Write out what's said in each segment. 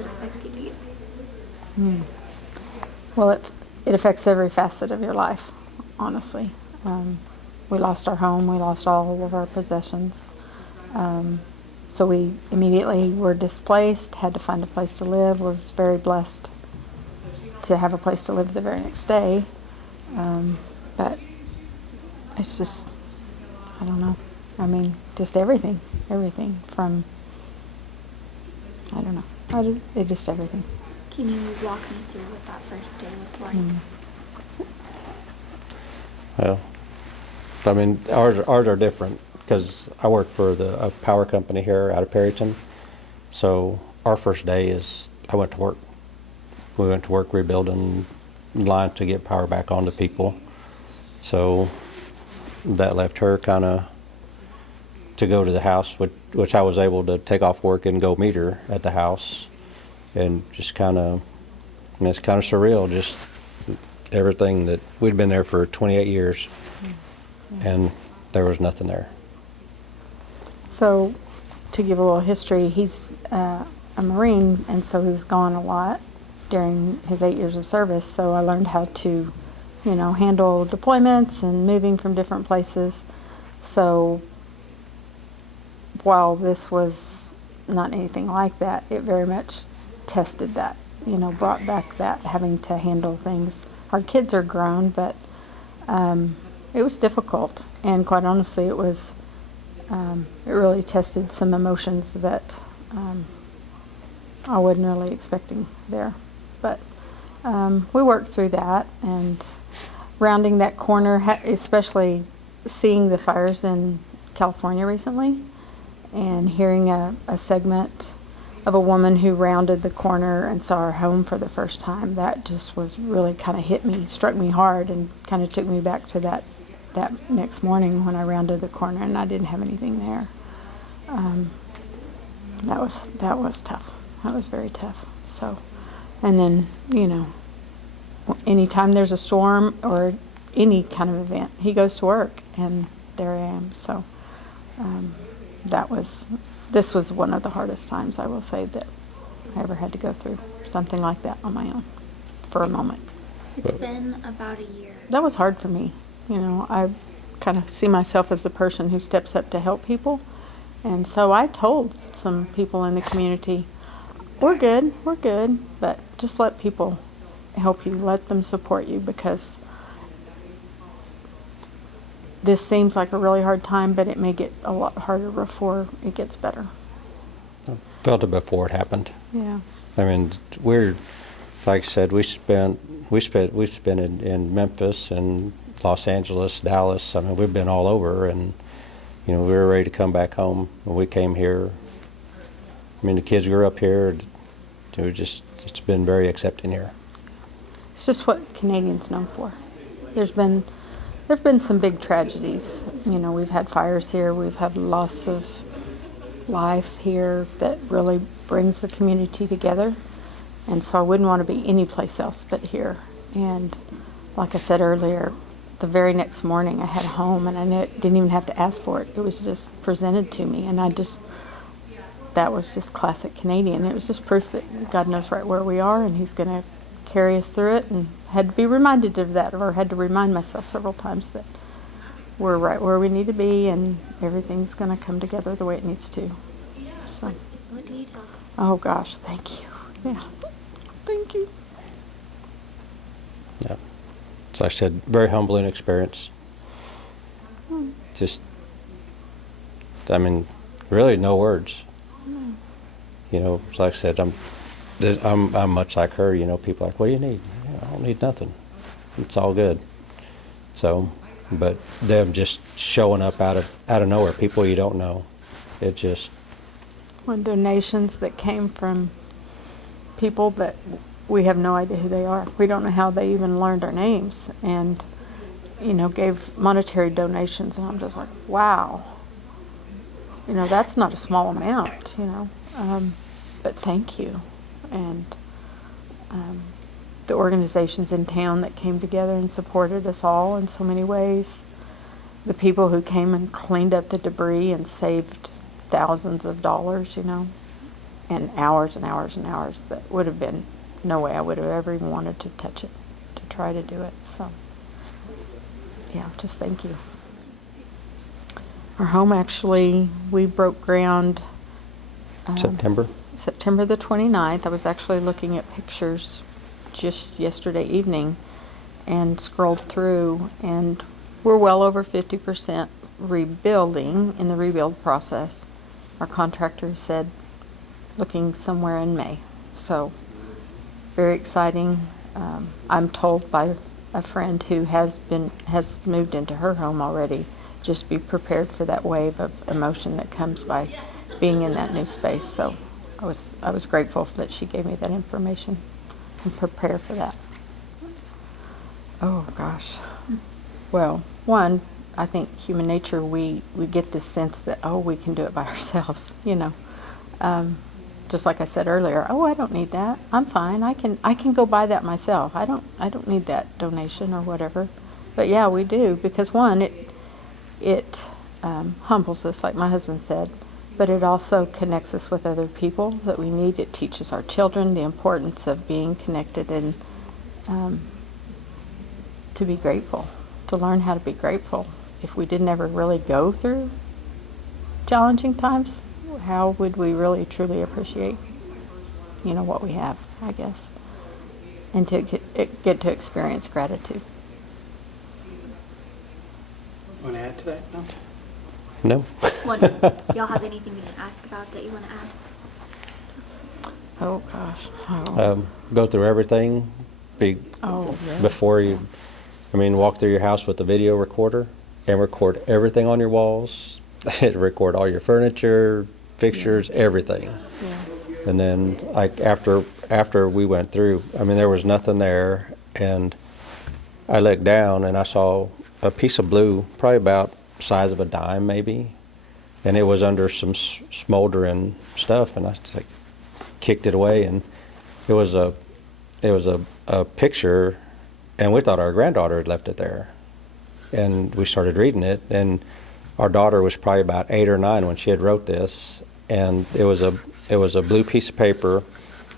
it affected you? Well, it affects every facet of your life, honestly. We lost our home. We lost all of our possessions. So we immediately were displaced, had to find a place to live. We was very blessed to have a place to live the very next day. But it's just, I don't know. I mean, just everything from, I don't know. It just everything. Can you walk me through what that first day was like? Well, I mean, ours are different because I work for a power company here out of Perryton. So our first day is I went to work. We went to work rebuilding lines to get power back on to people. So that left her kind of to go to the house, which I was able to take off work and go meet her at the house, and just kind of, and it's kind of surreal, just everything that we'd been there for 28 years, and there was nothing there. So, to give a little history, he's a Marine, and so he was gone a lot during his 8 years of service. So I learned how to, handle deployments and moving from different places. So while this was not anything like that, it very much tested that, brought back that having to handle things. Our kids are grown, but it was difficult, and quite honestly, it really tested some emotions that I wasn't really expecting there. But we worked through that, and rounding that corner, especially seeing the fires in California recently, and hearing a segment of a woman who rounded the corner and saw her home for the first time, that just was really kind of hit me, struck me hard, and kind of took me back to that next morning when I rounded the corner and I didn't have anything there. That was tough. That was very tough. So, and then, anytime there's a storm or any kind of event, he goes to work, and there I am. So, this was one of the hardest times, I will say, that I ever had to go through something like that on my own for a moment. It's been about a year. That was hard for me. I kind of see myself as the person who steps up to help people. And so I told some people in the community, we're good, but just let people help you, let them support you, because this seems like a really hard time, but it may get a lot harder before it gets better. I felt it before it happened. Yeah. I mean, like I said, we spent in Memphis and Los Angeles, Dallas. I mean, we've been all over, and we were ready to come back home when we came here. I mean, the kids grew up here. It's been very accepting here. It's just what Canadians known for. There've been some big tragedies. We've had fires here. We've had loss of life here that really brings the community together. And so I wouldn't want to be any place else but here. And like I said earlier, the very next morning I had a home, and I didn't even have to ask for it. It was just presented to me, and that was just classic Canadian. It was just proof that God knows right where we are, and He's going to carry us through it, and had to be reminded of that, or had to remind myself several times that we're right where we need to be, and everything's going to come together the way it needs to. So. What do you tell them? Oh gosh, thank you. Yeah, thank you. Yeah. So I said, very humbling experience. Just, I mean, really no words. So like I said, I'm much like her. People are like, what do you need? I don't need nothing. It's all good. So, but them just showing up out of nowhere, people you don't know, it just. When donations that came from people that we have no idea who they are. We don't know how they even learned our names, and gave monetary donations, and I'm just like, wow. That's not a small amount, but thank you. And the organizations in town that came together and supported us all in so many ways. The people who came and cleaned up the debris and saved thousands of dollars, and hours and hours and hours that would have been no way I would have ever even wanted to touch it, to try to do it. So, yeah, just thank you. Our home, actually, we broke ground September. September the 29th. I was actually looking at pictures just yesterday evening and scrolled through, and we're well over 50% rebuilding in the rebuild process. Our contractor said looking somewhere in May. So very exciting. I'm told by a friend who has moved into her home already, just be prepared for that wave of emotion that comes by being in that new space. So I was grateful that she gave me that information and prepare for that. Oh gosh. Well, one, I think human nature, we get this sense that, oh, we can do it by ourselves, you know. Just like I said earlier, oh, I don't need that. I'm fine. I can go buy that myself. I don't need that donation or whatever. But yeah, we do, because one, it humbles us, like my husband said, but it also connects us with other people that we need. It teaches our children the importance of being connected and to be grateful, to learn how to be grateful. If we didn't ever really go through challenging times, how would we really truly appreciate, you know, what we have, I guess, and to get to experience gratitude. Want to add to that? No. Y'all have anything you didn't ask about that you want to add? Oh gosh. Oh. Go through everything Yeah. before you, walk through your house with the video recorder and record everything on your walls. Record all your furniture, fixtures, everything. Yeah. And then, like, after we went through, there was nothing there, and I looked down and I saw a piece of blue, probably about the size of a dime maybe, and it was under some smoldering stuff, and I just, like, kicked it away, and it was a picture, and we thought our granddaughter had left it there, and we started reading it, and our daughter was probably about 8 or 9 when she had wrote this, and it was a blue piece of paper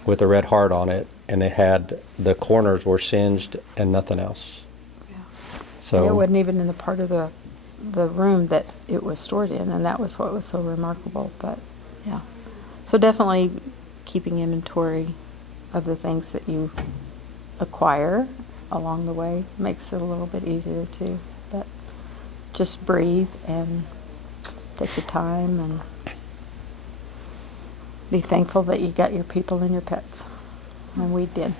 with a red heart on it, and it had, the corners were singed and nothing else. Yeah. So And it wasn't even in the part of the room that it was stored in, and that was what was so remarkable. But yeah, so definitely keeping inventory of the things that you acquire along the way makes it a little bit easier too. But just breathe and take your time and be thankful that you got your people and your pets, and we did.